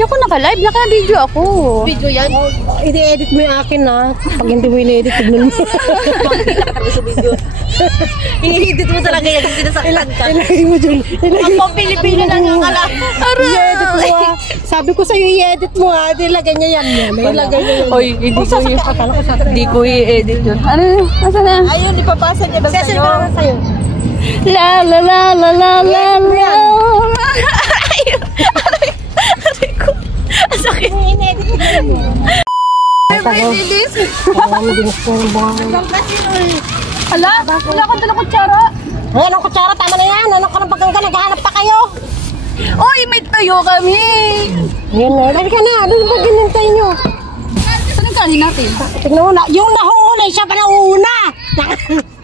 Hindi ako naka-live, naka-video ako. Video yan? I-edit mo yung akin na. Pag hindi mo i-edit, tignan mo. Sa video. I-edit mo talaga yan kasi nasaktan ka. Ilagay mo dyan. Ang pang Pilipino lang ang alam. I-edit mo ha. Sabi ko sa'yo i-edit mo ha. Ilagay niya yan. Ilagay niya yan. Oy, hindi ko i-edit yun. Ano? Asa na? Ayun, ipapasa niya ba sa'yo? sa'yo. La la la la la la la. Aray ko. Ang sakit. I-edit mo yan. Hala, wala ka dala kutsara. Ay, anong kutsara? Tama na yan. Anong kanapaganga? Naghahanap pa kayo. Oy, may tayo kami. Yan na. Dali ka na. Ano ba ginintay nyo? Saan ang kanin natin? Tignan mo na. Yung nahuhuli, siya pa nauuna.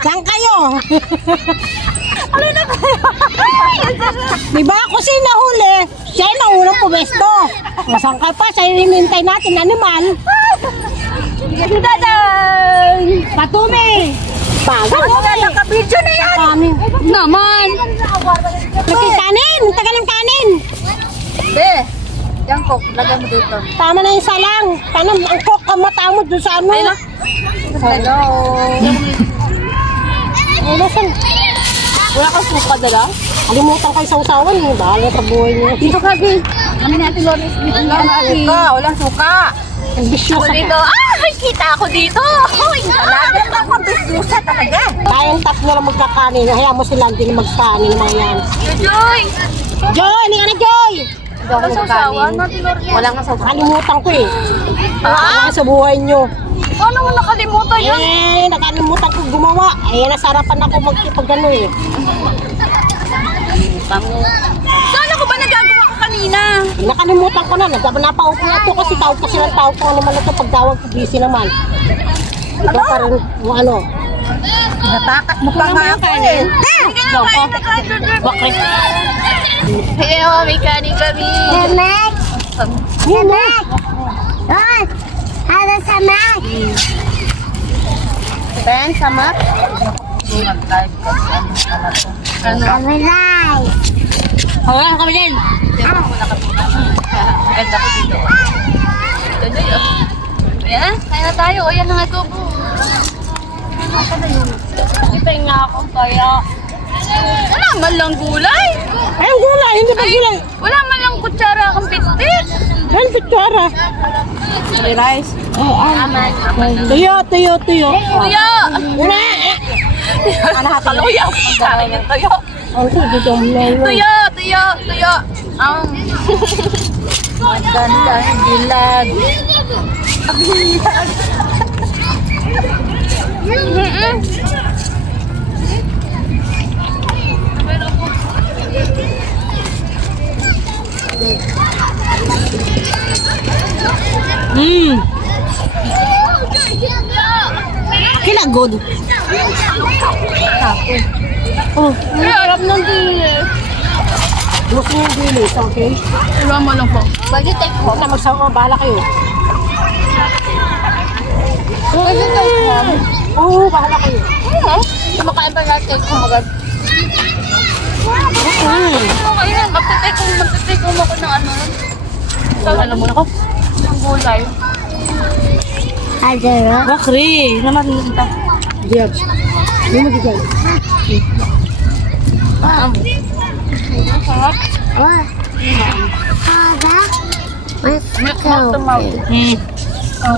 Saan kayo? Ano na kayo? Diba ako si nahuli? Siya yung naunang pumesto. Saan ka pa? Siya yung hinintay natin. Animal. Dadan! Patume. Bago. Naka-video na yan. Kanin. Naman. Kanin. Tagal ng kanin. Be, yan ko. Lagyan mo dito. Tama na yung salang. Tanam, ang cook ang mata mo doon sa ano. Hello. Nasaan? Wala kang suka dala? Alimutan kayo sa usawan eh. Bahala sa buhay niyo. Dito ka, Gil. Kami natin, Loris. Dito lang natin. Walang suka. Ambisyosa Ako dito. May kita ako dito. Lagi naman akong bislusa talaga. Tayong tatlo lang magkakanin. Hayaan mo sila hindi na magkanin ng mga yan. Joy! Joy! Hindi ka na, Joy! Ang sasawan natin, Loris. Walang masawa. Nakalimutan ko eh. Wala sa buhay niyo. Paano mo nakalimutan yun? Nakalimutan ko gumawa. Nasarapan ako magkipagano eh. Saan ako ba nagagawa ko kanina? Nakalimutan ko na. Napaupo na ito kasi tawag kasi ng tawag ko naman ito. Pagtawag ko busy naman. Ikaw pa rin ano. Natakas mo pa nga ako eh. Bakit? Hello, may kanin kami. Samak! Samak! Ay! Halo samak! Ben, samak? Amalay! Hawakan kami din. Ganda ko dito. Ganda yun. Ayan, kaya na tayo. Ayan na nga tubo. Ipay nga akong kaya. Wala man lang gulay. Ay, ang gulay! Hindi ba gulay? Wala man lang kutsara akong pitpit. Ay, kutsara! May rice. Tuyo, tuyo, tuyo. Kuya! Wala! Kaluya. Sabi niya tuyo. Ang dito ang lalo. Tuyo, tuyo, tuyo. Magandang dilag. Kila good. Oh, Ay, harap ng dilis. gusto niyo yung dilis, okay? Wala mo lang po. Pwede take home na magsawa, bahala kayo. Pwede tayo ma'am. Oo, bahala kayo. Kumakain pa natin kung magad. Okay yan. Magtitake home ako ng ano. Alam mo na ko? Ang gulay. Bakri, naman ito. Diyan. Hindi mo dito. Sarap. Milk mouth to mouth.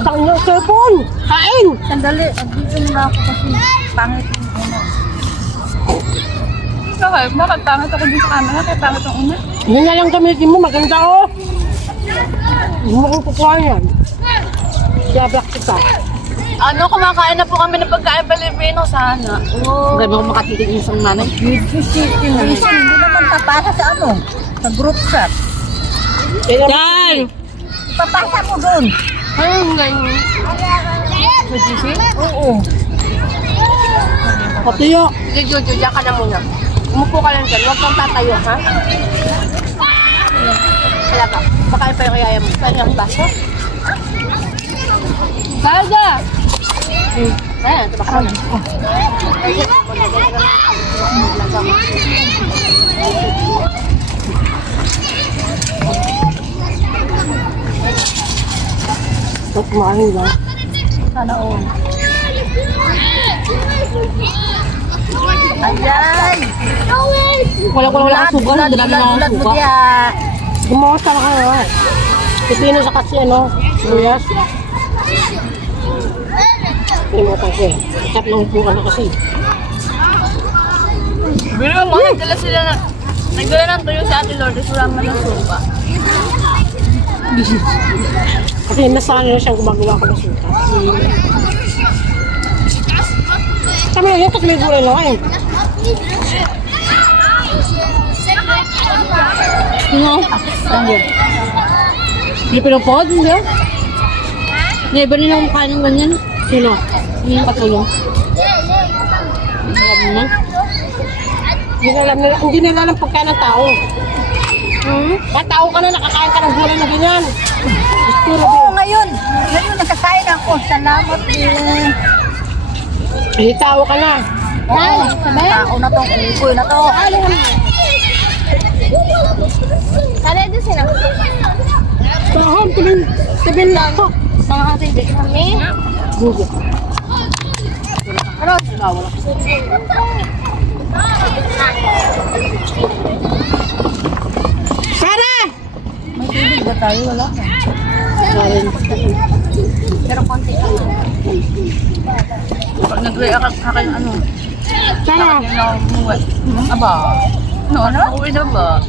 Tang yung cellphone. Kain. Sandali, dito na ako kasi pangit yung una. Okay, bakit pangit ako dito sa camera? Kaya pangit ang una? Yan na lang gamitin mo, maganda oh. Hindi mo kong kukuha yan. Kaya black kita. Ano, kumakain na po kami ng pagkain Pilipino sana. Grabe ako makatitig yung isang nanay. Hindi naman papasa sa ano? Sa group chat. Yan. Papasa mo doon. Ayun, ganyan. Oo. Patuyo. Sige, Jojo, diyan ka na muna. Umupo ka lang dyan. Huwag kang tatayo, ha? Kaya ba? Pakain pa yung kaya mo. Saan yung baso? Kaya! Ayan, ito ba ka na? Ito kumain lang. Sana all. Ayan! Wala akong sugar. Dala na lang ang sugar. Gumawa ka na kayo. Pipino sa kasi ano, sibuyas. Hindi mo kasi. Ikat lang po ka na kasi. Pero mo, nagdala ng tuyo si Ate Lourdes, wala man ng suka. Kasi nasanay na siyang gumagawa ko ng suka. Tama yun, kasi may gulay lang eh. Sino? Hindi pinapod, hindi? Never nila kumakain ng ganyan. Sino? Yung katulong. Alam mo na? Hindi nila alam pagkain ng tao. Tao ka na, nakakain ka ng gulay na ganyan. Oo, ngayon. Ngayon nakakain ako. Salamat din. Eh, tao ka na. Tao na tong ukoy na to. Kala din sila. Tahon, tuloy. Sabihin lang ako. Mga ating di kami. Bugo. Ano? Wala. Sarah! May tubig ba tayo? Wala. Pero konti lang. Pag nag-react ka kayo ano? Sarah! Yung nakumuwi. Aba. No, nakauwi na ba?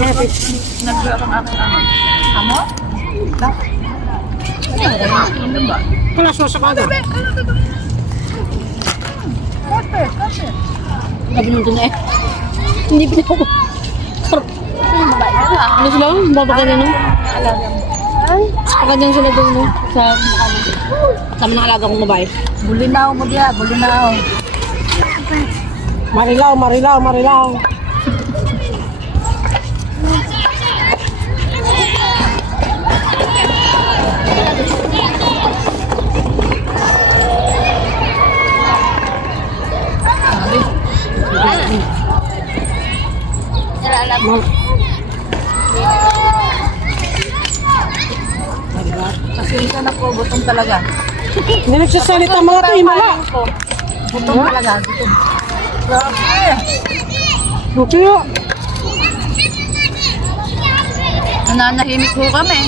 Nag-react ang aking ano. Amo? Ano ba? Wala susabaga. Gabi nung doon eh. Hindi pinako. Ano sila? Babaka na nung? Baka din sila doon no? Sa mga alaga kong babae. Bulinaw mo diya. Bulinaw. Marilaw, marilaw, marilaw. Pasensya na po. Gutom talaga. Hindi nagsasalita mga to, himala. Gutom talaga. Gutom. Grabe. Bukiyo. Nananahimik po kami.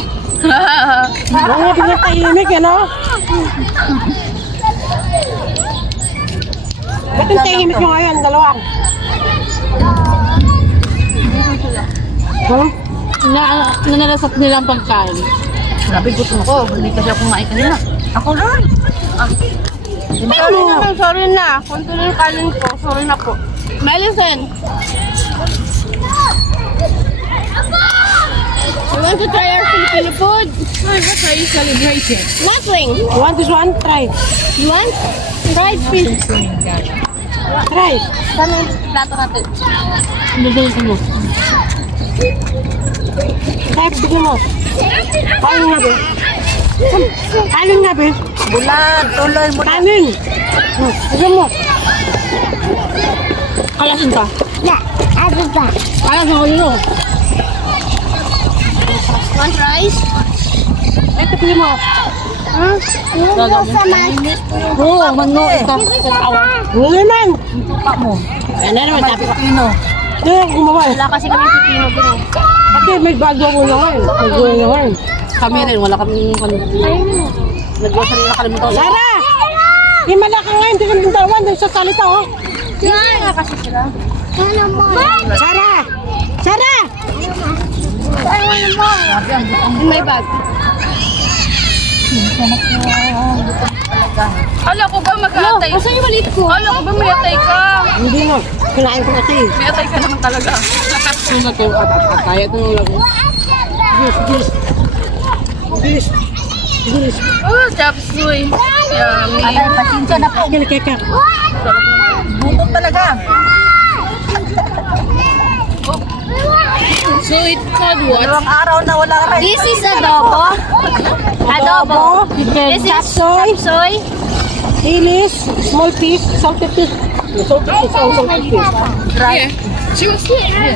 Mga pinagtahimik, ano? Ba't yung tahimik nyo ngayon, dalawa? Huh? Nanalasap nila ang pagkain. Grabe, gutom ako. Hindi kasi ako kumain kanina. Ako rin. Sorry na. Kung tuloy yung kanin ko, sorry na po. Melicent! You want to try our Filipino food? What are you celebrating? Nothing! You want this one? Try. You want? Fried fish. Try. Saan yung plato natin? Nagalitin mo. Try, bigyan mo. Kanin nga, be. Kanin nga, be. Bulan. Tuloy mo na. Kanin. Bigyan mo. Kalasin ka? Kalasin ko yun. Want rice? Ito, bigyan mo. Oo, mano. Ito. Ngayon man. Pa mo. Ano naman, sabi ko. Pino. Ito yung gumawa. Wala kasi kami pipino doon. Kasi may bago mo na ngayon. May gulay na ngayon. Kami rin, wala kami nag-grocery na kalimutan. Sarah! Himala ka ngayon. Hindi ka bintawan. Hindi sa salita, oh. Yan! Kasi sila. Sarah! Sarah! Grabe, ang gutom. In my bag. Hala ko ba mag-atay? Asan yung maliit ko? Hala ko ba may atay ka? Hindi na. Kinain ko kasi. May atay ka naman talaga. Sino to yung kaya ito yung lagi? Bilis. Bilis. Bilis. Oh, chapsuy. Yummy. Ay, pasensya na po. Kilikeka. Gutom talaga. So it's called what? Dalawang araw na wala rice. This is adobo. Adobo. This is Chapsoy. soy. Ilis. Small piece. Salted fish. Salted fish. Oh, salted fish. Dry. She was here.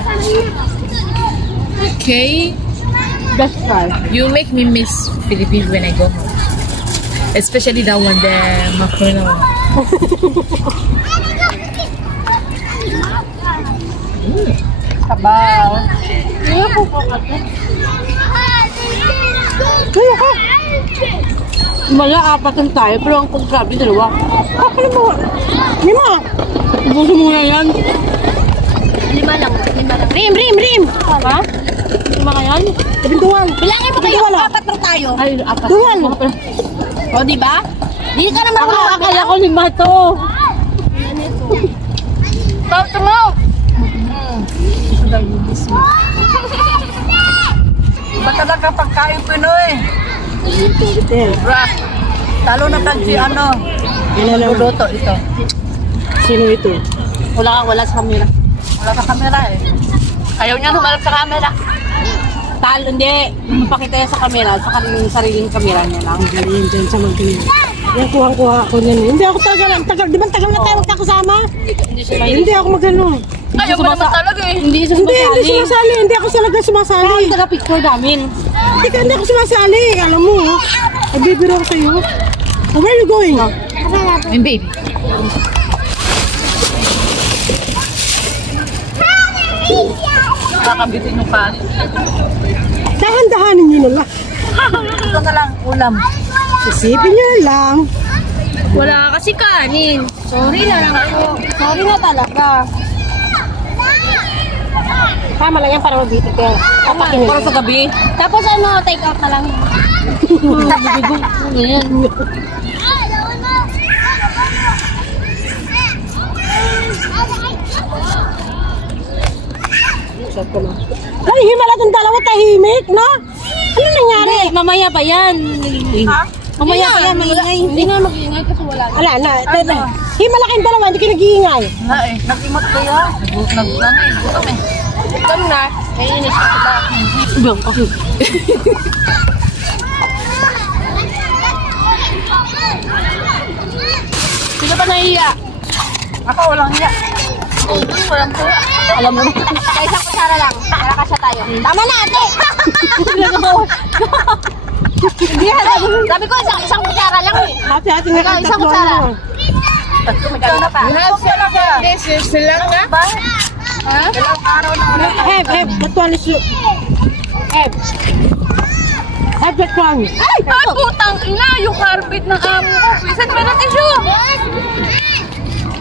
Okay. Just try. You make me miss Philippines when I go home. Especially that one, the macaroni one. Sabaw. Kaya po po kasi. Kaya ka. Mala, apatan tayo, pero ang pagkabi, dalawa. Ano mo? Lima. Ubuso mo na yan. 5 lang. 5 lang. Rim! Ha? Lima ka yan? Duwal. Bilangin mo kayo. 4 lang tayo. Ay, apat. Duwal. O, diba? Di ka naman Akala ko 5 to. Stop to move! Iba talaga pagkain Pinoy. Rap. Talo na pag si ano. Luluto ito. Sino ito? Wala sa camera. Wala sa camera eh. Ayaw niya humarap sa camera. Hindi. Mapakita niya sa camera. Sa kanilang sariling camera niya lang. Galing dyan sa magkinin. Yan, kuha ako niyan. Hindi ako tagal. Di ba tagal na tayo magkakasama? Hindi siya may... Hindi ako magano. Ayaw mo naman talaga eh. Hindi siya Hindi sumasali. sumasali. Hindi ako talaga sumasali. Ang taga-picture namin. Hindi ako sumasali. Alam mo, nagbibiro ako sa'yo. Where are you going? And baby. Kakabitin yung kanin. Dahan-dahanin nyo na lang. Ito na lang, ulam. Isipin nyo na lang. Wala kasi kanin. Sorry na lang ako. Sorry na talaga. Tama lang yan para mabitig ka. Para sa gabi. Tapos ano, take out na lang. Yan. Ay, himala itong dalawa tahimik, no? Ano nangyari? Mamaya pa yan. Ha? Mamaya pa yan, maingay. Hindi nga mag-iingay kasi wala. Ala na, himala kayong dalawa, hindi kayo nag-iingay. Na eh, nag-imot kayo. Gutom eh. Ito na, naiinis ka kita. Ibang kasi. Sino ba nahiya? Ako walang hiya. Walang po. Alam mo. Sa isang kutsara lang. Para kasya tayo. Tama na, ate! Hindi, sabi ko isang kutsara lang eh. Hati-hati nga kayo Isang kutsara. Magkano na pa? This is Silanga. Ha? Heb, that one is you. Heb, that one. Ay, putang ina! Yung carpet ng amo ko. Bisan pa ng tissue.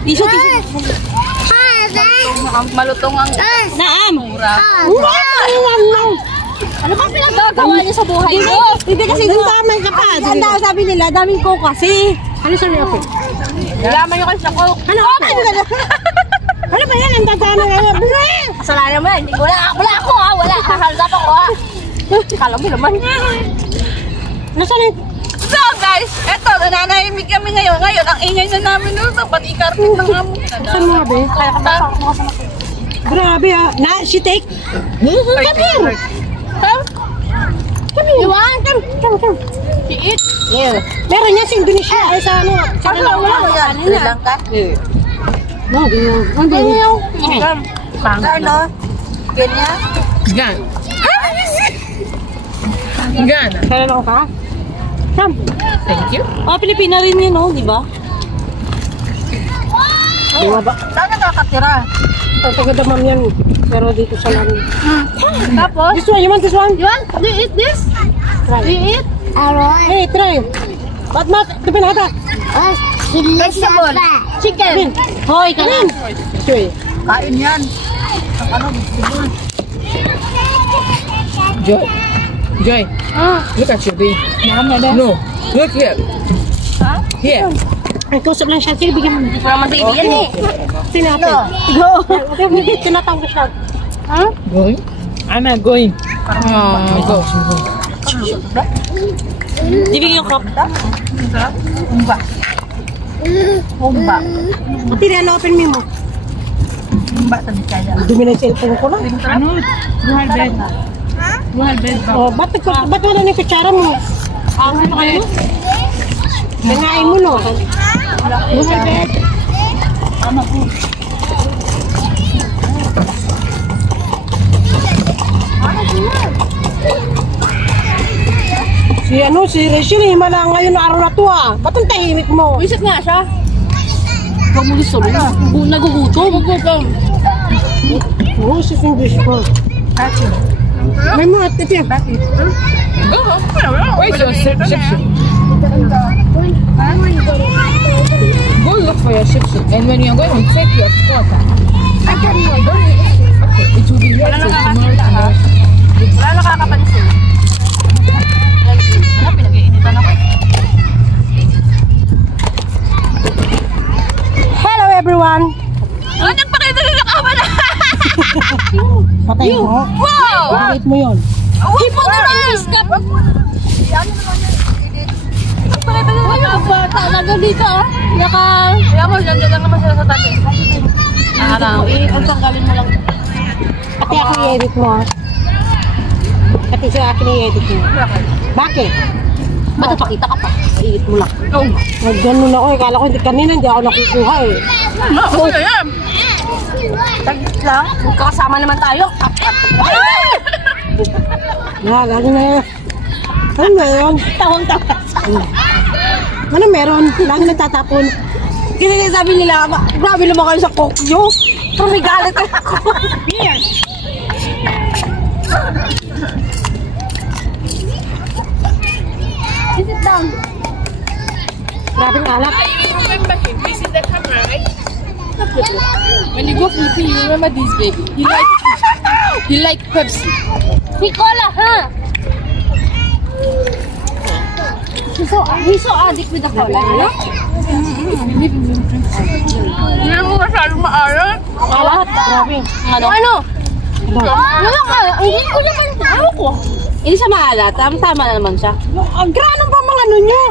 Tiso. Malutong ang Naam! mura. Ano ba pinagagawa niyo sa buhay mo? Hindi kasi damay ka pa. Ang daw sabi nila, daming ko kasi. Ano sabi ako? Laman yung kasi sa coke. Ano Ano ba yan? Ang dadaan na ngayon. Kasalanan mo yan. Wala ako ha. Wala. Hahalda pa ko ha. Kala mo naman. Nasaan yung... So guys, eto, nananahimik kami ngayon. Ngayon, ang ingay na namin doon. Pati carpet ng amo. Saan mo nga ba? Kaya kabasa ako mga sama. Grabe ah. Na, she take? Come here. You want? Come. Eat. Yeah. Meron yan sa Indonesia. Ay sa ano? Wala yan. Sri Lanka? No, di yun. Ano yun? Ano? Kenya? Gan. Gan. Kailan ako ka? Sam. Thank you. Pilipina rin yun, no? Di ba? Di ba ba? Saan nakakatira? Taga-damam yan. Pero dito sa namin. Tapos? This one, you want this one? You want? Do you eat this? Try. Do you eat? Hey, try. Ba't mat? Ito pinata. Vegetable. Chicken. Hoy, ka na. Sure. Kain yan. Ano? Joy. Look at you, babe. No. Look here. Here. Ang kusap lang siya. Sige, bigyan mo. Hindi ko naman baby yan eh. Tinapin. Go. Tinatawag ko siya. Ha? Going? I'm not going. Go. Ibigay yung crop. Umba. Umba. Pati na-open mo. Umba sa Bisaya. Dumi na yung cellphone ko na. Ano? Buhal bed. Buhal bed ba? Oh, ba't wala na yung kutsara mo? Ano pa kayo? Nangain mo, no? Buhal bed. Tama po. Ano po? Si Rachel, hima na ngayon na araw na to ah. Ba't ang tahimik mo? Wisit nga siya. Ikaw mo gusto rin. Nagugutom. Oo, si English ko. May mga titi. Where's your section? Go look for your section. And when you're going, take your spot. It will be here till tomorrow. Wala nakakapansin. Ano, pinag-iinitan ako. Hello everyone! Oh, nagpakita na kamala! Patay mo. Wow! Bakit mo yun? Tipo na na-escape! Nagpakita na bata, nagandito ah. Kaya mo, dyan lang naman sila sa tati. Ang tanggalin mo lang. Pati ako i-edit mo ah. Pati sa akin i-edit mo. Bakit? Ba't napakita ka pa? I-edit mo lang. Ganun ako eh. Kala ko kanina hindi ako nakukuha eh. Okay na yan! Tagit lang. Magkakasama naman tayo. Lagi na yun. Ano meron? Tawang-tawa. Ano meron? Lagi nagtatapon. Kasi sabi nila, grabe naman kayo sa coke nyo. Pero may galit ako. Sit down. Grabe ng alak. Remember him. He's in the camera, right? When you go Philippines, you remember this baby. He like Pepsi. May cola, ha? He's so addict with the cola, no? Hindi mo masyadong maalat. Alat? Grabe. Ano? Wala ka. Hindi ko naman. Ano ko? Hindi siya maalat. Tama na naman siya. Ang grano pa mga ano nyo?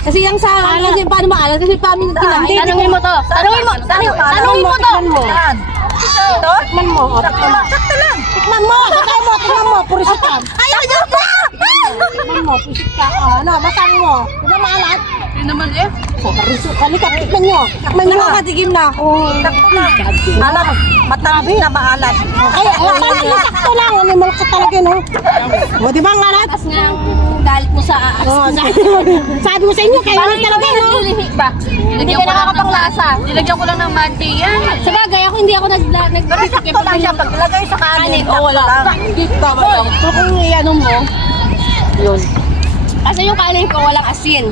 Kasi yung sa kasi paano maalat? Kasi paano kinain? Tanungin mo to. Tanungin mo to. Tikman mo. Tikman mo. Tikman mo. Purisit ka. Ayaw niyo pa! Tikman mo. Purisit ka. Ano, masang mo. Diba maalat? Hindi naman eh. Purisit ka. Halika, tikman nyo. Tikman nyo. Nakakatikim na ako. Sakto lang. Alam, matabi na maalat. Ay, sakto lang. Ano, malaki talaga, no? O, diba ang alat? Tapos nga ang galit mo sa Sabi ko sa inyo, kayo lang talaga, no? ba? Hindi ka nakakapanglasa. Nilagyan ko lang ng manti yan. Sa bagay, ako hindi ako nag-tikim. Pero lang siya, pag nilagay sa kanin, o wala. Tama lang. Pero kung i-ano mo, yun. Kasi yung kanin ko, walang asin.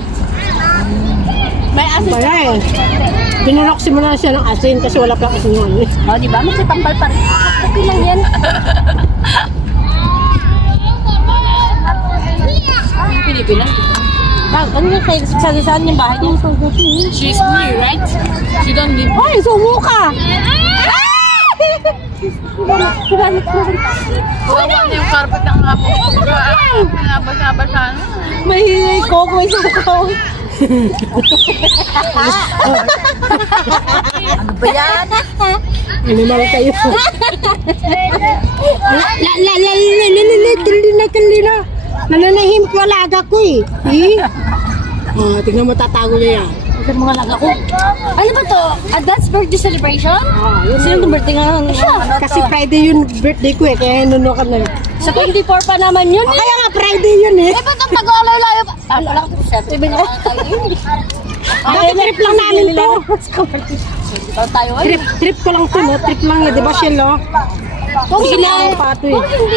May asin Kaya eh. Pinanoksi mo na siya ng asin kasi wala pang asin yun. O, diba? Magsitampal pa rin. Okay lang yan. Pilipinas. Ano yung kayo? Saan yung bahay niya? She's new, right? She don't live. Ay, sumo ka! Kawawa na yung carpet ng hapon. Nabasa-basa na. May coke, may sukaw. Ano ba yan? Animal kayo. Kalina. Nananahimik yung alaga ko eh. Tignan mo, tatago niya yan. Sa mga laga ko. Ano ba to? That's birthday celebration? Yun Sino itong birthday nga? Kasi Friday yun birthday ko eh, kaya nunukan na yun. Sa 24 pa naman yun. Kaya nga Friday yun eh. Eh, ba't ang tago-alayo-layo pa? Ano lang ito? 7 na tayo yun. Dati trip lang namin to. Tayo ay. Trip ko lang to, no? Trip lang yun, di ba Shell, no? Sige lang.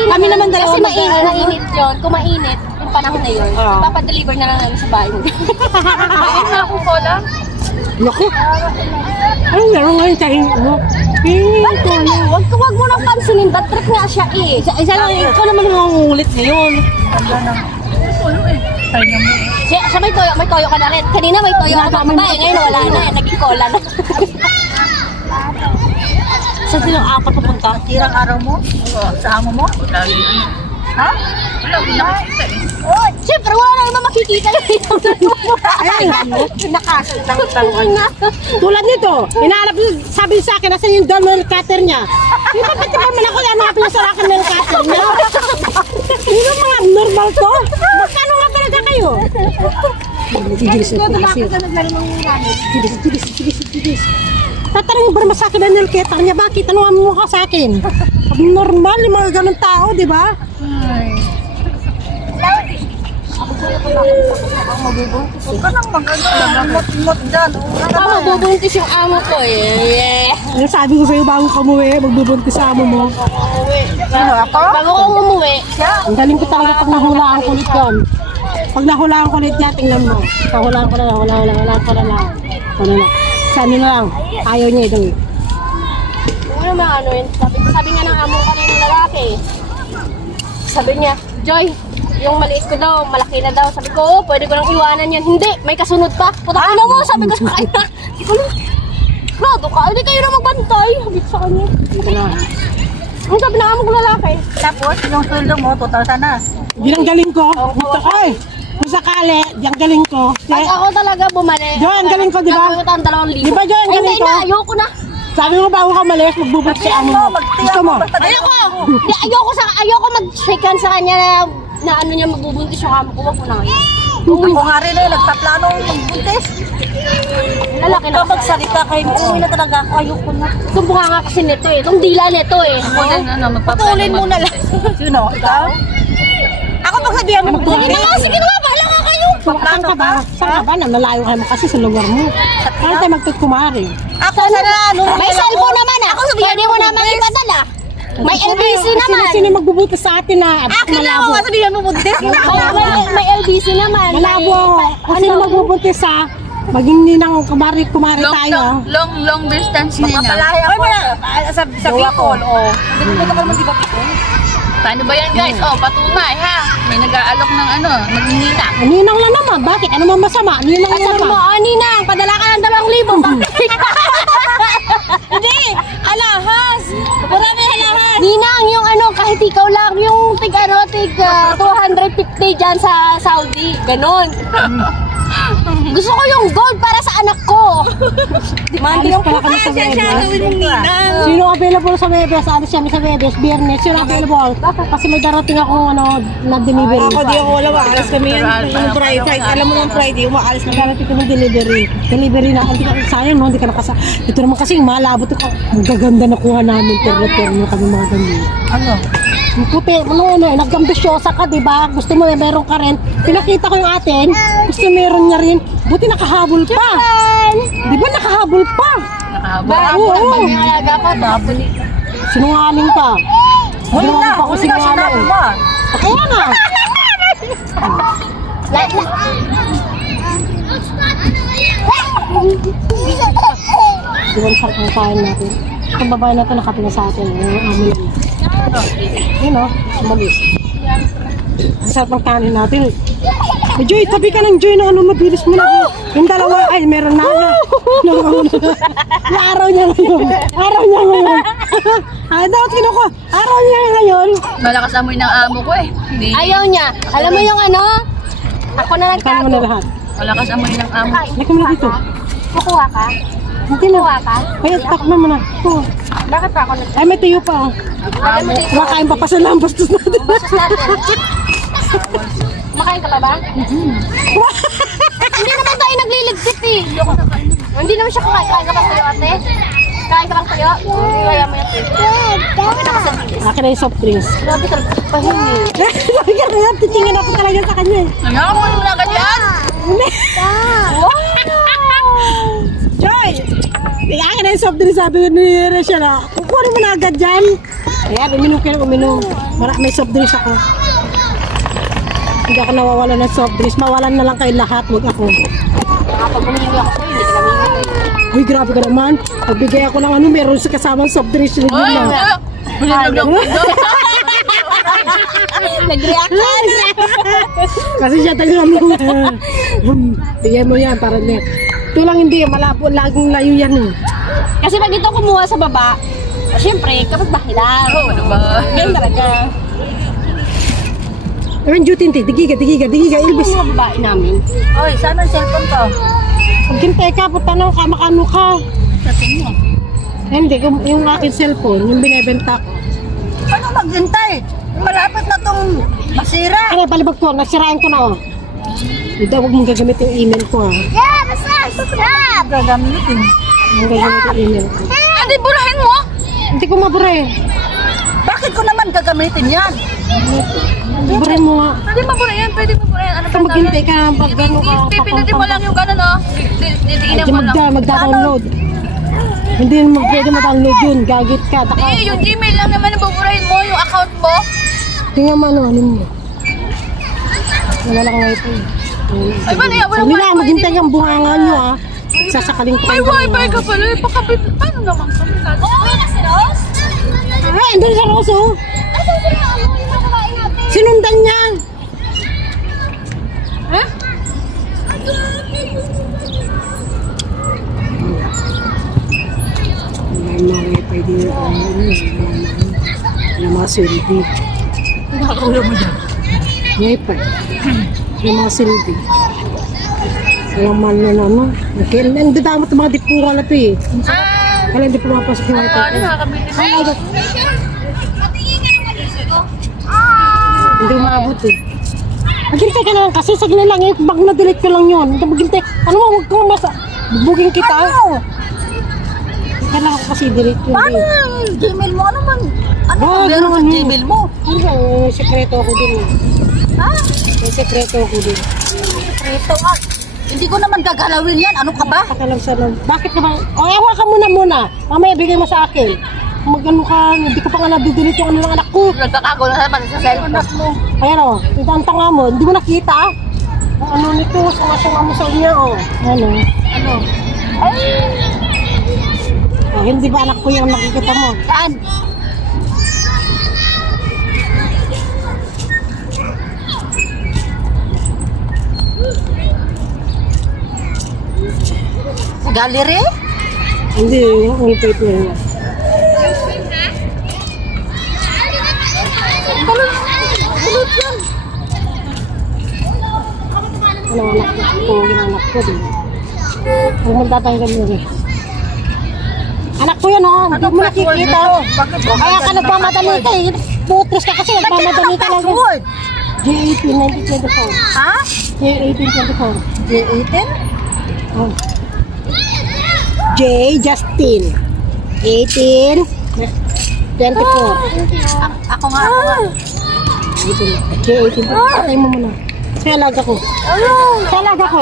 Kami naman dalawa Kasi mainit yun. Kung mainit, yung panahon na yun, papadeliver na lang namin sa bahay mo. Ayun na ako, Cola. Naku. Anong meron ngayon sa ano? Wag mo nang pansinin. Bad trip nga siya eh. Isa lang, ikaw naman yung mangungulit ngayon. Siya may toyo ka na rin. Kanina may toyo ka pa ngayon wala na. Naging cola na. Saan silang apat papunta? Tirang araw mo? Sa amo mo? Ha? Wala, hindi nakikita eh. Siyempre, wala na naman makikita yun. Ay, nakasitang nga. Tulad nito, inaanap sabi sa akin, nasan yung donor cutter niya? Di ba pati naman ako, hanapin niya sa akin ng cutter niya? Hindi ba mga normal to? Magkano nga talaga kayo? Gigilis ito kasi. Gigilis. Tatanungin ba naman sa akin ang nail cutter niya? Bakit? Tanungan mo ka sa akin. Normal yung mga ganun tao, di ba? Huwag ka nang mag-mot dyan. Mabubuntis yung amo ko eh. Yung sabi ko sa'yo bago ka umuwi, magbubuntis sa amo mo. Ano ako? Bago ko umuwi, Ang galing ko talaga pag nahulaan ko ulit yan. Pag nahulaan ko ulit yan, tingnan mo. Nahulaan ko na lang, hulaan ko na lang. Ano na. Sa ano na lang, ayaw niya ito. ano mga ano yun, sabi nga ng amo kanina lalaki. Sabi niya, Joy, yung maliit ko daw, malaki na daw. Sabi ko, oh, pwede ko nang iwanan yan. Hindi, may kasunod pa. Puta ko mo, sabi ko sa kanya. Sabi ko lang, grado ka, hindi kayo na magbantay. Sabi ko sa kanya. Dito na. Ang sabi ng amo ko lalaki. Tapos, yung sweldo mo, 2,000 na. Ginanggaling ko. Ay, kung sakali, ginanggaling ko. Pag ako talaga bumalik. Joy, ang galing ko, di ba? Gagawin ko ang 2,000. Di ba, Joy, ang Ay, galing hindi ko? na, ayoko na. Sabi mo bago ka malis, magbubuntis sa amo mo. Gusto mo? Ayoko! Hindi, ayoko mag-shake hands sa kanya na ano niya mabubuntis yung amo ko. Wag mo na ngayon. Ako nga rin nagtaplano magbuntis. Lalaki na Huwag ka magsalita kayo. Uwi na talaga ako. Ayoko na. Itong bunga nga kasi nito eh. Itong dila nito eh. Patulin mo na lang. Sino? Ikaw? Ako pagsabihan mo Sige na nga, sige na. Bahala nga kayo. Saan ka ba? Saan ka ba? Nalayo ka mo kasi sa lugar mo. Paano tayo magtutumari? Ako sana ano. May cellphone naman ah. Pwede mo naman ipadala. May LBC naman. Sino magbubutas sa atin na Akin na ako. Sabihan mo buntis. May LBC naman. malabo ako. Kung sino magbubuntis sa maging ninang kumari tayo. Long distance nila. Papalahay ako. Sa Bicol. Hindi mo naman di ba Bicol? Paano ba yan guys? Oh, patunay ha. May nag-aalok ng ano, nagnina. Ninang lang naman. Bakit? Ano man masama? Ninang Ay, lang sabi mo, naman. Ninang, padala ka ng 2,000. Hindi, alahas. Marami alahas. Ninang, yung ano, kahit ikaw lang, yung tig 250 dyan sa Saudi. Ganon. Gusto ko yung gold para sa anak ko. Alis pala kami sa Webes. Sino available sa Webes? Alis kami sa Webes. Biyernes. Sino available? Kasi may darating ako na delivery. Ako di ako wala. Maalis kami yan. Yung Friday. Alam mo ng Friday. Umaalis kami. Darating kami delivery. Delivery na. Hindi ka sayang, no? Hindi ka nakasa. Ito naman kasi malabot ito. Ang gaganda na kuha namin. Terno kami mga ganyan. Ano? Ang puti, nag-ambisyosa ka, di ba? Gusto mo, meron ka rin. Pinakita ko yung atin, gusto meron niya rin. Buti nakahabol pa. Di ba nakahabol pa? Oo. Alaga pa, double. Sinungaling ka. Huli na. pa ako Huli na sinabi sinungaling. mo. Kaya na. Diwan sarap ang kain natin. Itong babae na ito nakatingin sa atin. Yung amin. Yun o, umalis. Ang sarap ng kanin natin. Joy, tabi ka ng Joy na ano, mabilis mo na. Yung dalawa, ay, meron na. Araw niya ngayon. Araw niya ngayon. Ay, dapat kinuko. Araw niya ngayon. Malakas amoy ng amo ko eh. Hindi. Ayaw niya. Alam mo yung ano? Ako na Kaya mo na nagtago. lahat. Malakas amoy ng amo. Laki mo na dito. Kukuha ka? Hindi na. Kukuha ka? Ay, takbo mo na. Oh. Bakit pa ako nag... Ay, may tuyo pa. Oh. Alam mo dito. Kumakain pa pa sa lambastos natin. Basos natin. Makain ka pa ba? Hindi naman tayo nagliligpit eh. Hindi naman siya kumain. Kain ka pa tayo ate? Kain ka lang tayo? Kaya mo yan. Okay na kasi. Akin na yung soft drinks. Grabe ka. Pahingi. Sabi ka na yan, titingin ako talaga sa kanya. Ano ako mo na ganyan? Joy! Akin na yung soft drinks, sabi ni Resha na, kukunin mo na agad dyan. Ayan, uminom ka na uminom. May soft drinks ako. Hindi ako nawawala ng soft drinks. Mawalan na lang kayo lahat, wag ako. Kapag humingi ako sa'yo, hindi ka namin. Uy, grabe ka naman. Pagbigay ako ng ano, meron sa kasamang soft drinks. Yun Ay, lang. Nag-react ka. Kasi siya talaga ano. Bigay mo yan para niya. Ito lang hindi, malabo, laging layo yan eh. Kasi pag ito kumuha sa baba, siyempre, kapag bahilang. Oo, ano ba? Ganyan talaga. Ewan, duty, digiga, Ilbis. Yung mga babae namin. Oy, saan ang cellphone ko? Magkintay ka, putanaw ka, makano ka. Hindi, yung aking cellphone, yung binibenta ko. Ano maghintay? Malapit na tong masira. Ano, balibag ko, nagsirain ko na oh. Hindi, huwag mong gagamit yung email ko ah. Yeah, basta! Stop! Gagamitin. Huwag gagamit yung email ko. Hindi, burahin mo. Hindi ko mabura eh. Bakit ko naman gagamitin yan? Burin mo nga. Hindi mabura yan. pwede mo po yan. Ano Kung maghintay ka, pag gano'n ka, Pipinutin mo lang yung gano'n, oh. Didiinan mo lang. magda-download. Hindi mo pwede ma-download yun. Gagit ka. Eh, yung Gmail lang naman ang buburahin mo, yung account mo. Tingnan mo ano mo. Wala lang wifi. Ay, paano yan? Walang Sabi na, wifi. maghintay kang bungangan nyo ah. Sasakaling ko. May wifi ka pala. Pakapit. Paano naman kami? Okay na si Rose? Ay, andun sa Roso. Asan sila? Ano yung nakakain natin? Sinundan niya. Ha? May mga wifi din na mga silbi. Nakakaulo mo dyan. Wifi. Na mga silbi. Walang man na ano. Ang dadamot ng mga dipungan na ito eh. Kala hindi pumapasok yung wifi. Nakakabitin. Hindi umabot eh. Maghintay ka naman kasi sagli lang eh. Bag na-delete ko lang yun. Hindi maghintay. Ano mo, huwag kang masa. Bubugin kita. Kailangan ko kasi delete yun. Paano yung Gmail mo? Ano man? Ano Wag, ang meron sa ano, Gmail mo? Hindi ba, may sekreto ako din eh. Ha? May sekreto ako din. Ito ah. Hindi ko naman gagalawin yan. Ano ka ba? Pakalam sa loob. Bakit naman? O, ewa ka muna. Mamaya bigay mo sa akin. Mag-ano ka, hindi ko pa nga nadidelete yung ano ng anak ko. Nagkakago na naman sa cellphone mo. Ayan o, ito ang tanga mo. Hindi mo nakita. Ang ano nito, sunga-sunga mo sa niya o. Ano? Ano? O, hindi ba anak ko yung nakikita mo? Saan? Sa gallery? Hindi, yung wallpaper niya. Ano anak ko? Yung anak ko din. Huwag mo tatanggal mo rin. Anak ko yan oh, hindi mo nakikita. Kaya ka nagmamadali ka eh. Putres ka kasi nagmamadali ka lang. J18, 1924. Ha? J18, 24. J18? Oh. J, Justin. 18, 24. Ako nga, ako nga. J18. Patay mo muna. Sa alaga ko. Sa alaga ko.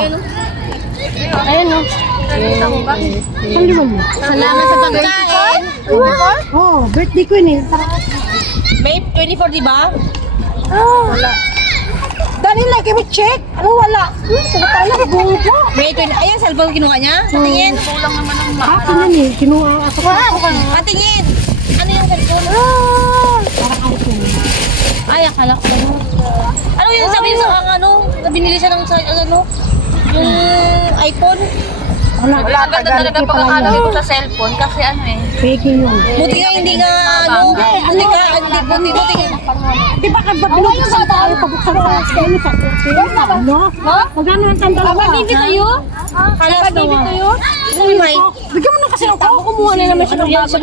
Ayan o. Saan liman mo? Salamat sa pagkain. Oh, birthday ko yun eh. May 24, di ba? Wala. Dali lang, kami check. Ano wala? Wala, buo po. May 20. Ayan, cellphone kinuha niya. Patingin. Kulang naman ang Ako yan eh. Kinuha ako. Patingin. Ano yung cellphone? Parang ako po. Ay, akala ko. Ano yung sabi sa ano? Binili siya ng ano? Yung iPhone. Wala. Wala ka talaga pagkakala dito sa cellphone kasi ano eh. Faking yun. Buti nga hindi nga ano. Buti ka, buti nga. Di ba kag babilo ko sa tayo pabuksan sa akin sa kursi? No? Magkano ang tanda ko? Baby tayo? Halas baby tayo? Uy, Mike. Bigyan mo na kasi ng Ako kumuha na naman siya ng bago.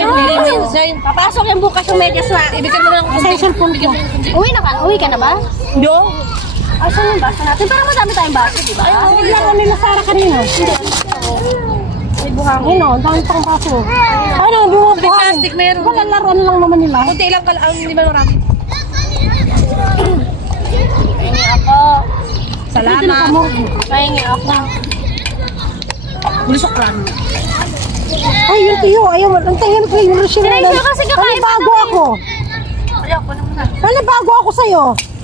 Papasok yung bukas yung medyas na. Ibigay mo lang sa cellphone ko. Uwi ka na ba? Yo. Asan yung basa natin? Parang madami tayong basa, di ba? Ay, bigyan ko nila Sara kanina. May buhangin o, ang dami pang baso. Ano, buhangin. Plastic meron. Wala laruan lang naman nila. Kunti lang hindi man marami. Pahingi ako. Salamat. Pahingi ako. Bulusok lang. Ay, yung tiyo, ayaw mo. Ang tingin ko yung Rochelle. Sinay kasi kakain bago ako. Ayaw ko naman na. Bago ako sa'yo.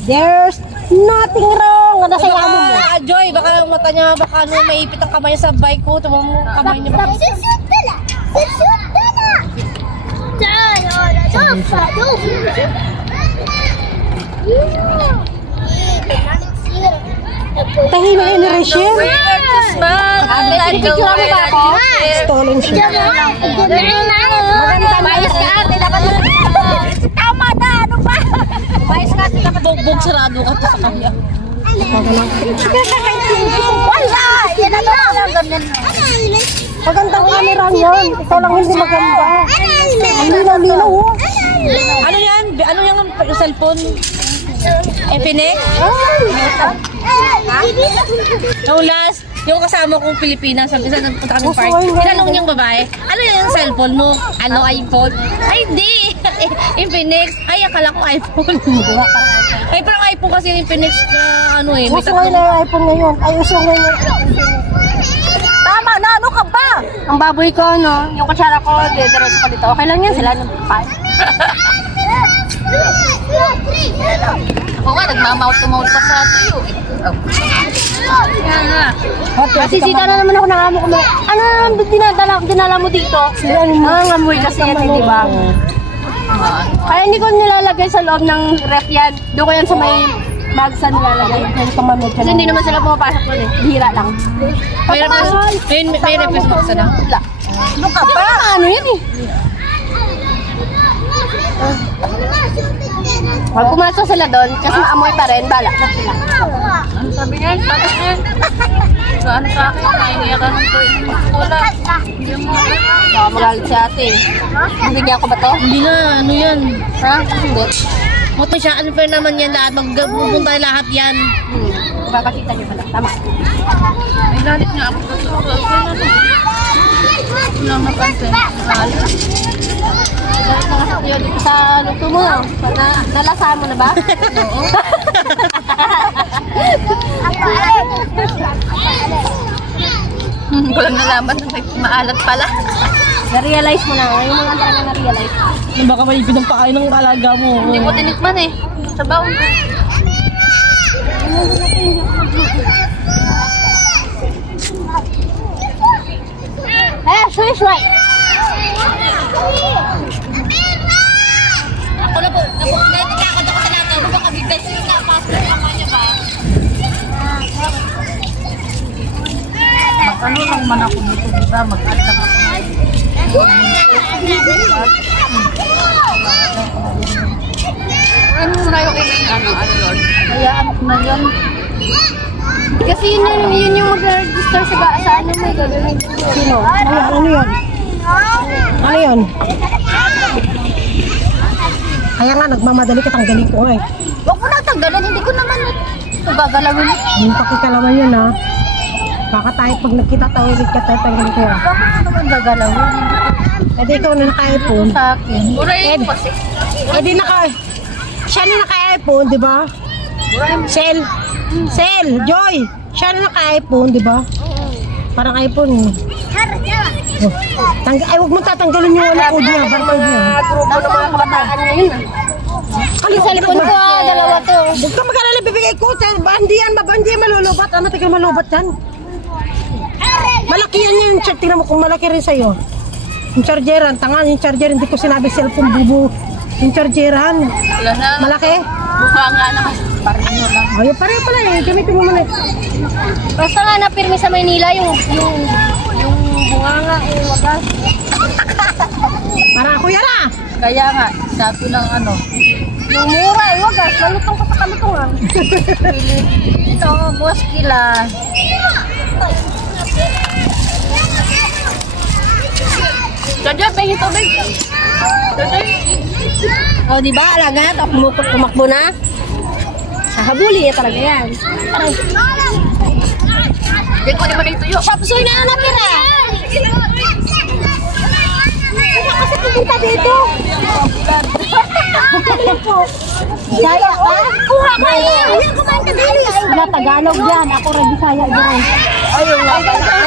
There's nothing wrong. Ano sa'yo amo mo? Joy, baka yung mata niya, baka ano, maipit ang kamay niya sa bike ko. Tumang mo kamay niya. Baka... Sisut na! Sisut na! Tahi na yun ni Rochelle. Picture mo ba ako? Stolen siya. Mais ka ate, dapat tama na, ano ba? Mais ka ate, dapat Bugbog sarado ka to sa kanya. wala! Yan na lang, ganyan na. Magandang camera yun. Ikaw lang hindi maganda. Ang linaw-linaw oh. Ano yan? Ano yung cellphone? Infinix? Yung last, yung kasama kong Pilipina, sabi sa nagpunta kami park. Tinanong niyang babae, ano yung cellphone mo? Ano, iPhone? Ay, hindi! Infinix. Ay, akala ko iPhone. Ay, parang iPhone kasi yung Infinix na ano eh. Uso ngayon na yung iPhone ngayon. Ay, uso ngayon. Tama na, ano ka ba? Ang baboy ko, no? Yung kutsara ko, diretso ko dito. Okay lang yan, sila nang papan. Ako nga, nagmamouth-to-mouth pa sa tuyo eh. Yan na. Masisita na naman ako ng amo ko. Ano naman dinala mo dito? Nangangamoy kasi yan, di ba? Kaya hindi ko nilalagay sa loob ng ref yan. Doon ko yan sa may bagsa nilalagay. Kasi hindi naman sila pumapasok doon eh. Bihira lang. May represent sa na. Wala. Ano ka ba? Ano yan eh? Pag pumasok sila doon, kasi maamoy pa rin, bala na sila. Ano sabi niya? Tapos niya. So, ano sa akin? Nainiyakan ng tuyo. Wala. Hindi mo. Baka magalit si ate. Bigyan ko ba to? Hindi na. Ano yan? Ha? Hindi. Moto siya. Ano pa naman yan lahat? Magpupunta lahat yan. Babakita niyo pala. Tama. May lalit nga ako sa tuyo. Wala napansin. Wala. Galit na nga sa'yo dito sa luto mo. Nalasahan mo na ba? Oo. Ko lang nalaman na maalat pala. Na-realize mo na. Ngayon mo lang talaga na-realize. Baka malipid ang pakain ng alaga mo. Hindi ko tinikman eh. Sabaw. Swish right. Ako na po. Natakot ako sa lahat. Baka bigla sila. Pasok na naman niya ba? Mag-ano lang man ako dito. Diba? Mag-add lang ako. Ano na yung ano, Lord? Hayaan ko na yun. Kasi yun yung mag-register sa ano may gagawin. Sino? Ano yun? Ano yun? Kaya nga, nagmamadali ka tanggalin ko eh. Huwag mo na tanggalin. Hindi ko naman gagalawin. Yung pakikalaman yun ha. Baka tayo pag nagkita tawid ka tayo tanggalin ko yan. Bakit mo naman gagalawin? E di ikaw na naka-iPhone. Sa akin. Ed. E di siya na naka-iPhone, di ba? Sel, Joy. Siya na naka-iPhone, di ba? Parang iPhone. Ay, huwag mo tatanggalin yung code niya, barcode niya. Grupo ng mga kabataan ngayon ah. Ano Sa cellphone ko dalawa to. Huwag ka mag-alala, bibigay ko. Hindi yan malulubat. Ano, tigil malubat yan. Malaki yan yung charger. Tingnan mo kung malaki rin sa'yo. Yung chargeran, tanga, yung charger, hindi ko sinabi cellphone, bubo. Yung chargeran, Wala na. malaki. Mukha nga naman. Pareho lang. Ayun, pareho pala eh. Gamitin mo muna. Basta nga napirmi sa Maynila yung bunganga wagas. Para ako yan ah. Kaya nga, sabi ng ano. Yung mura wagas. Malutong pa sa kalutungan. Ito, muskila. Dadya, pengi tubig. Dadya. O diba alagat? O kumakbo na. Sahabuli niya talaga yan. Hindi ko naman ito yun. Shopsoy na natira. Kasi pupunta dito. Bisaya ka? Kuha ka yan. Wala Tagalog yan. Ako rin Bisaya dyan.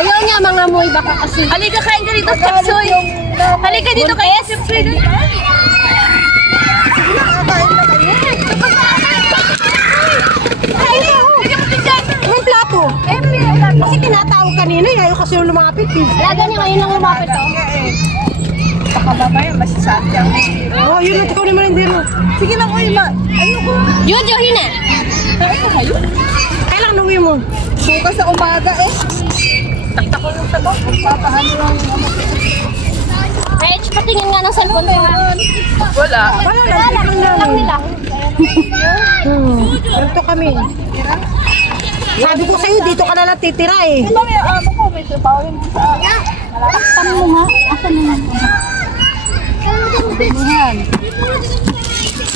Ayaw niya mga moy baka kasi. Halika kain ka dito, Chapsoy. Halika dito kay Chapsoy. Yung plato. Kasi tinatawag kanina, ayaw kasi yung lumapit eh. Alaga niya ngayon lang lumapit to. Oh, yun ang ikaw naman hindi mo. Sige lang, oy, ma. Jojo, hina. Kailang nuwi mo. Bukas sa umaga eh. Taktak ko yung sagot. Papaano lang. Rich, patingin nga ng cellphone ko. Wala. Lang nila. Ganito kami. Sabi ko sa'yo, dito ka na lang titira eh. Ano yung amo ko? May trabaho yun sa akin. Paktan mo nga. Asan naman? Yan.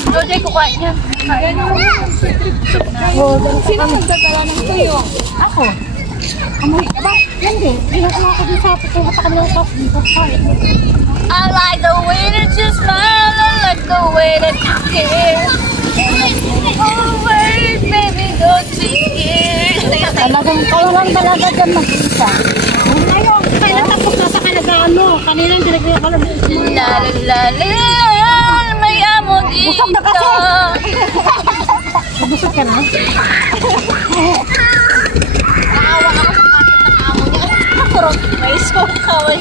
Jojay, kukain niya. Sino magdadala ng tuyo? Ako. Amoy, ba? Hindi. Hindi na ako dito sa pupunta kami ng top. I like the way that you smile. I like like the way that you care. Oh, wait, baby, don't be scared. Talagang kayo lang talaga dyan mag-isa. Ngayon, kailan tapos na sa kalagaan mo? Kanina hindi nagkakalang Lalalala, may amo dito. busog na kasi. Busog ka na? Naawa ako sa kapit ng amo niya. Nakurong may sukaway.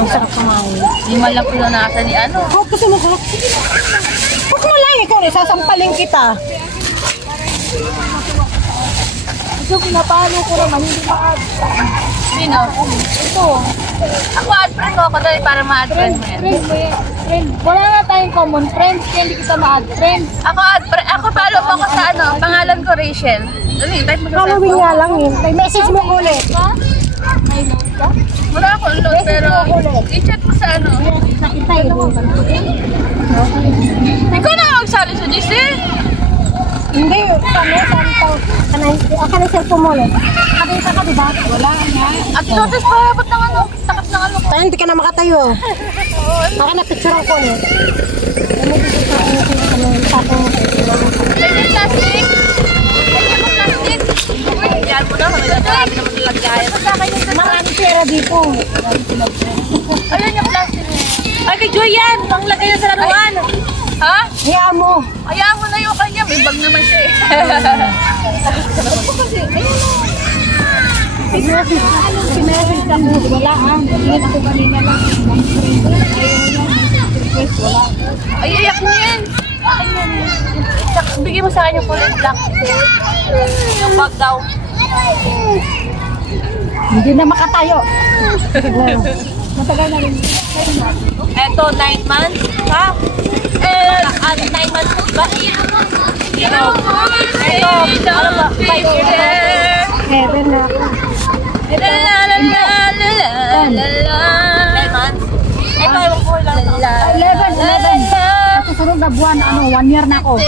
Ang sarap kumain. Di man lang pinanasa ni ano. Oh, gusto mo ko? Huwag mo lang ikaw eh, sasampalin kita. Ito, pinapalo ko naman, hindi ma-add. Sino? Ito. Ako add friend ko ako dali para ma-add friend mo yan. Friend. Wala na tayong common friends, kaya hindi kita ma-add friend. Ako add friend. Ako follow mo ako sa ano. Pangalan ko Rachel. Dali, type mo sa Following nga lang yun. May message mo ulit. Wala akong load pero i-chat mo sa ano. Nakita yun. Ikaw na magsali sa GC. Hindi, ako na cellphone mo ulit. Nakita ka diba? Wala nga. At notice pa abot ng ano. Takap ng ano. Ay, hindi ka na makatayo. Baka na-picture ko ulit. Ano dito sa tapong Pwede plastic. Pwede mo plastic. Yan mo na. Marami naman nilagay. marami pera dito. Ayun yung plastic. Ay, kay Joy yan. Ang lagay na sa laruan. Ha? Kaya mo. Kaya mo na yung kanya. May bag naman siya eh. Sinasal ka mo. Wala ah. Hindi ako kanina lang. Wala. Ay, iyak mo yan. Bigyan mo sa akin yung kulay black. Yung bag daw. Hindi na makatayo. Matagal na rin. Eto, 9 months. Ha? 9 months ba? Ito. Ano ba? 5 years na. Heaven na ako. La la la la la la la. 9 months? Ito, ewan ko lang. 11. Susunod na buwan, 1 year na ako.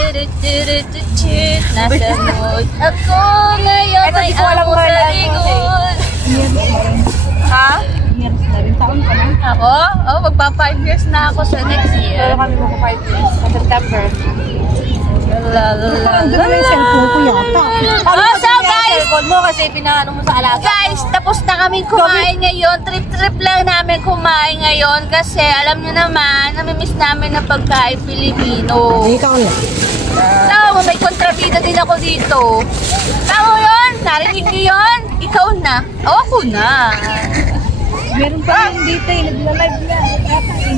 Nasa mood ako ngayon ay amo sa likod. Ha? Years na rin. Taon ka na. Ako? Oh, magpa 5 years na ako sa next year. Kami mo ko 5 years. Sa September. Parang doon na yung cellphone ko yata. Oh, so guys, Cellphone mo kasi pinaano mo sa alaga. guys, tapos na kami kumain ngayon. Trip lang namin kumain ngayon kasi alam nyo naman, namimiss namin ng pagkain Pilipino. Ikaw na. Tama, may kontrabida din ako dito. Tama yun? Narinig niyo yun? Ikaw na. O, ako na. Meron pa yung dito eh. Nagla-live na.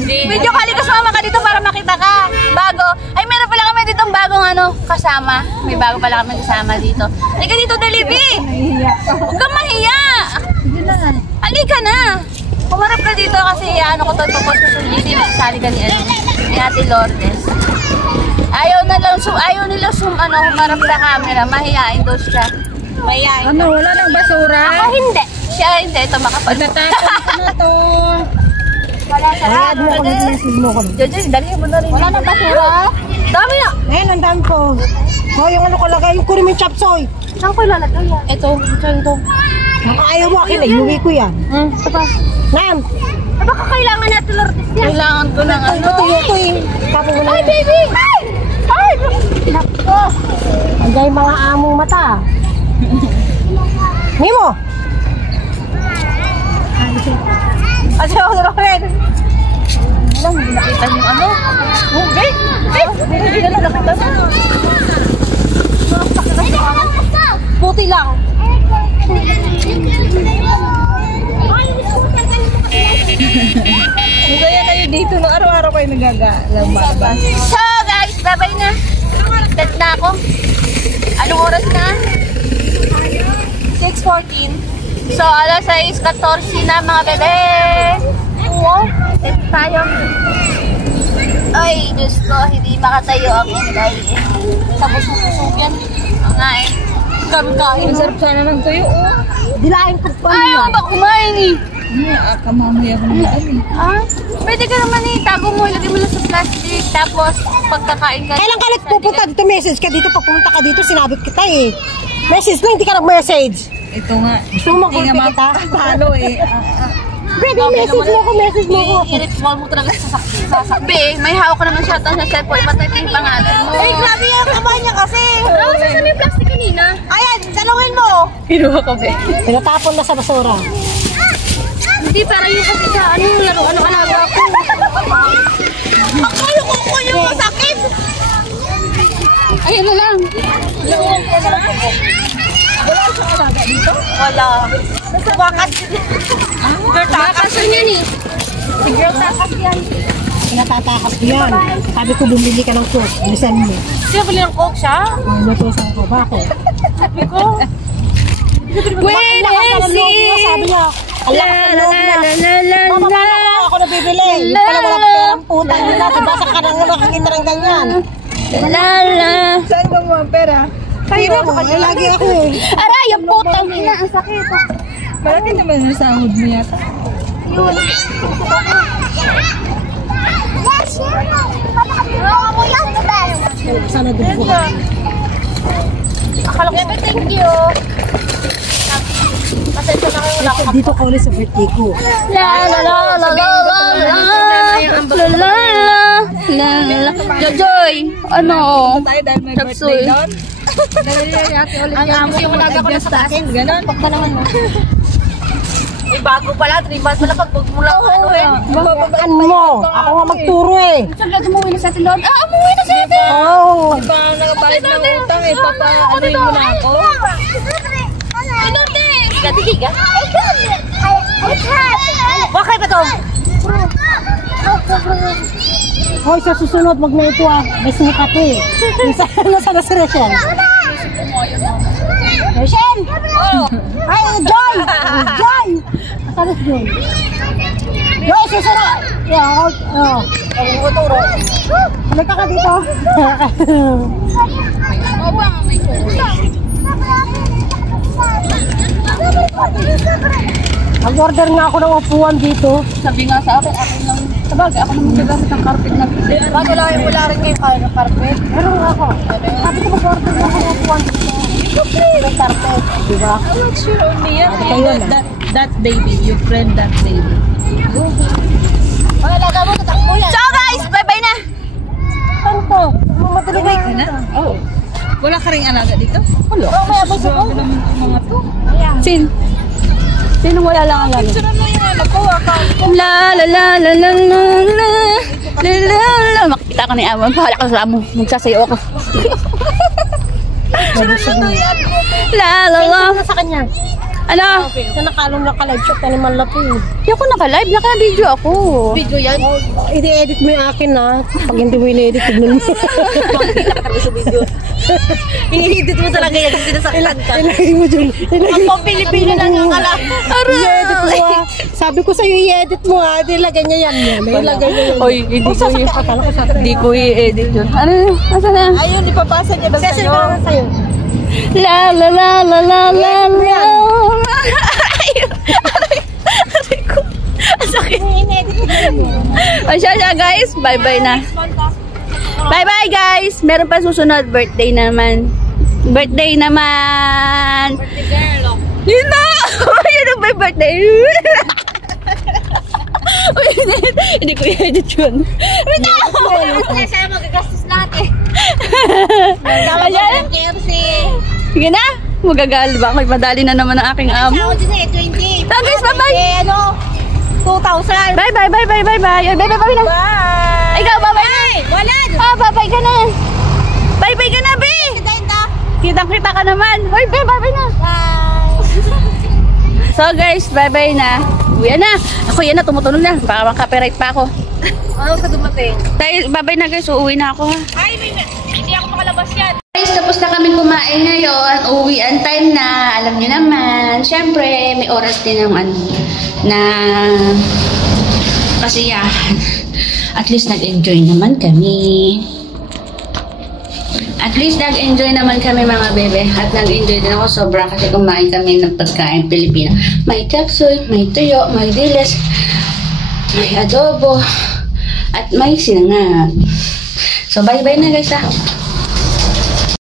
Video kali ka, sumama ka dito para makita ka. Bago. Ay, meron pala kami ditong bagong kasama. May bago pala kami kasama dito. Halika dito, Dalibi. Huwag kang mahiya. Halika na. Pumarap ka dito kasi ko to, popost ko sa GD. Sali ka ni Ate Lourdes. Ayaw nila humarap sa camera. Mahihain daw siya. Mahihain. Ano, wala nang basura? Ako hindi. Siya hindi. Ito makapal. Natatapon ko na to. Wala sa Ayan mo ko na message mo ko. Jojo, dali mo na rin. Wala nang basura. Dami na. Ngayon, ang dami ko. Oh, yung ko lagay, yung kurimin chop soy. Saan ko ilalagay yan? Ito. Ayaw mo akin eh, iuwi ko yan. Ito pa. Ma'am, Baka kailangan natin Lourdes yan. Kailangan ko ng ito yung tapon mo na Ay, yan. baby! Ay! Nako. Andiyan yung mga among mata. Mimo! Kasi ako na rin. Hindi nakita yung Okay. Hindi na nakita mo. Puti lang. Kaya kayo dito no araw-araw kayo nagagalabas. So guys, bye-bye na. Set na ako. Anong oras na? 6:14. So alas 6:14 na mga bebe. Oo. Set tayo. Ay, Diyos ko, hindi makatayo ang inday. Tapos sususog yan. Ang nga eh. Kain. Sarap sana ng tuyo. Dilain ko pa. Ayaw ba kumain eh? Kamamaya ko na Ah, pwede ka naman itago mo, ilagay mo lang sa plastic, tapos pagkakain ka. Kailan ka pupunta dito, message ka dito, papunta ka dito, sinabi kita eh. Message lang, hindi ka nag-message. Ito nga. Gusto mo magulpi kita? Palo eh. Baby, message mo ko, message mo ko. I-respond mo talaga sa sasakbe. May hawak ka naman shoutout sa cellphone. Patay ko yung pangalan mo. Eh, grabe yung kamay niya kasi. Saan yung plastic kanina? Ayan, dalawin mo. Kinuha ko, be. Pinatapon na sa basura. Hindi, para yung kasi sa ano yung laro, ano alaga ko. Akala ko yung masakit. Ayun na lang. Wala siyang alaga dito? Wala. Wakas. Bakas yun eh. Si girl takas yan. Pinatatakas ko yan. Sabi ko, bumili ka ng coke. Bilisan mo. Siya bali ng coke siya? Natusan ko. Bakit? Sabi ko. Wait and see. Sabi niya, La la la la la mama, la. paano ako nabibili? Yung pala wala perang puta nila. Basta ka nang nakakita ng ganyan. La la. Saan ba mo ang pera? Kayo ako. Lagi ako eh. Aray, yung putang ina. Ang sakit. Malaki naman yung sahod mo yata. Sana doon ko. Akala ko. Thank you. Pasensya na kayo, wala ko. Dito ko ulit sa birthday ko. La la la la la la la. La la la la. Jojoy, ano? Tayo dahil may Tapsoy. birthday doon. Ang amo yung alaga ko na sa akin. Ganon. Pagpalaman mo. Eh, bago pala, 3 months pala pag mula ano eh. Ano mo? Ako nga magturo eh. Saan ka umuwi na sa atin, Lord? Ah, umuwi na sa atin! Oo. Pa nakabayad ng utang eh. Papa-ano mo na ako. Gatigig ah? Bakit ba to? Hoy, sa susunod, wag na ito ah. May sinikat eh. Nasa na si Rachel? Rachel! Ay, Joy! Joy! Saan si Joy? Joy, susunod! Yeah, oh. Halika ka dito. Mag-order nga ako ng upuan dito. Sabi nga sa akin lang. Sabagay, ako naman gagamit ng carpet na. Bakit wala rin kayo kaya ng carpet? Meron nga ako. Sabi ko mag-order nga ako ng upuan dito. May carpet, di ba? I'm not sure only yan. Kayo na. That baby, your friend that baby. Ang alaga mo, tatakbo yan. So guys, bye-bye na! Ano to? Matuloy Ka na? Oh. Wala ka rin alaga dito? Wala. May abos ako. Grabe naman itong mga to. Sino wala lang ang lalo? Saan mo yung anak ko? La la la la la la la la la la. Makikita ka ni Amon. Pahala ka sa amo. Magsasayaw ako. La la la. Ano sa kanya? Ano? Sa nakalong naka-live shop ka naman lapi. Hindi ako naka-live. Naka-video ako. Video yan. I-edit mo yung akin na. Pag hindi mo in-edit, tignan mo. I-edit mo talaga yan. Hindi na saktan ka. Ilagay mo dyan. Ang pang-Pilipino lang ang kala. I-edit mo ah. Sabi ko sa'yo, i-edit mo ah. Ilagay niya yan. Ilagay niya yan. Oy, hindi ko Sasaktan ka pala ko sa Hindi ko i-edit yun. Ano? Asa na? Ayun, ipapasa niya daw Session sa'yo. ka naman sa'yo. La la la la la la la. Aray ko. Ang sakit. Asya guys. Bye-bye na. Bye-bye guys. Meron pa susunod. Birthday naman. Birthday naman. Yun na. Yun ang may birthday. Hindi ko i-edit yun. Sa'yo magagastos lahat eh. Ayan. KFC. Sige na. Magagal ba? May madali na naman ang aking amo. Sahod din eh, 20. So guys, bye-bye. Eh, ano? 2,000. Bye-bye, bye-bye, bye-bye. Bye-bye na. Bye! Ikaw, bye-bye na. Wala! Bye-bye ka na. Bye-bye ka na, be. Kitang-kita ka naman. Hoy, be, bye-bye na. Bye! So guys, bye-bye na. Uwi na. Ako yan na, tumutunog na. Baka makapiright pa ako. Ano ka dumating? Dahil, bye-bye na guys. Uuwi na ako ha. Ay, hindi ako makalabas yan. Guys, tapos na kami kumain ngayon. Uwian time na. Alam niyo naman. Siyempre, may oras din ng ano, na kasiyahan. At least nag-enjoy naman kami. At least nag-enjoy naman kami mga bebe. At nag-enjoy din ako sobra kasi kumain kami ng pagkain Pilipino. May taksoy, may tuyo, may diles, may adobo, at may sinangag. So bye-bye na guys ha.